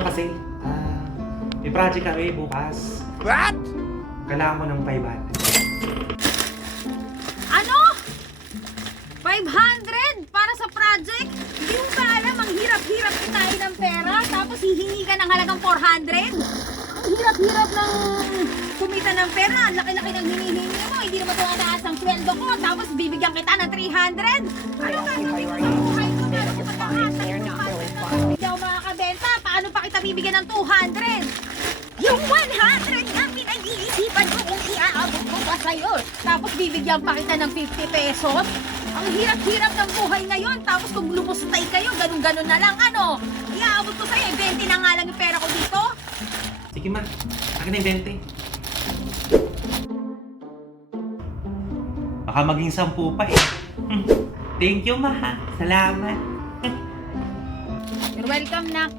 Ano kasi, may project kami bukas. What? Kailangan ko ng 500. Ano? 500 para sa project? Hindi mo ba alam, ang hirap-hirap kitain ng pera, tapos hihingi ka ng halagang 400? Ang hirap-hirap ng kumita ng pera, ang laki-laki ng hinihingi mo, hindi naman tumataas ang sweldo ko, tapos bibigyan kita ng 300? Ano ka sabi mo sa buhay ko na ako pagkakaas ng 200? Hindi ako makakabenta, paano pa kita bibigyan ng 200? Yung 100 na pinag-iisipan ko kung iaabot ko ba sa'yo. Tapos bibigyan pa kita ng 50 pesos. Ang hirap-hirap ng buhay ngayon. Tapos kung lumustay kayo, ganun-ganun na lang. Ano? Iaabot ko sa'yo, 20 na nga lang yung pera ko dito. Sige ma, akin na yung 20. Baka maging 10 pa eh. Thank you ma ha. Salamat. You're welcome, nak.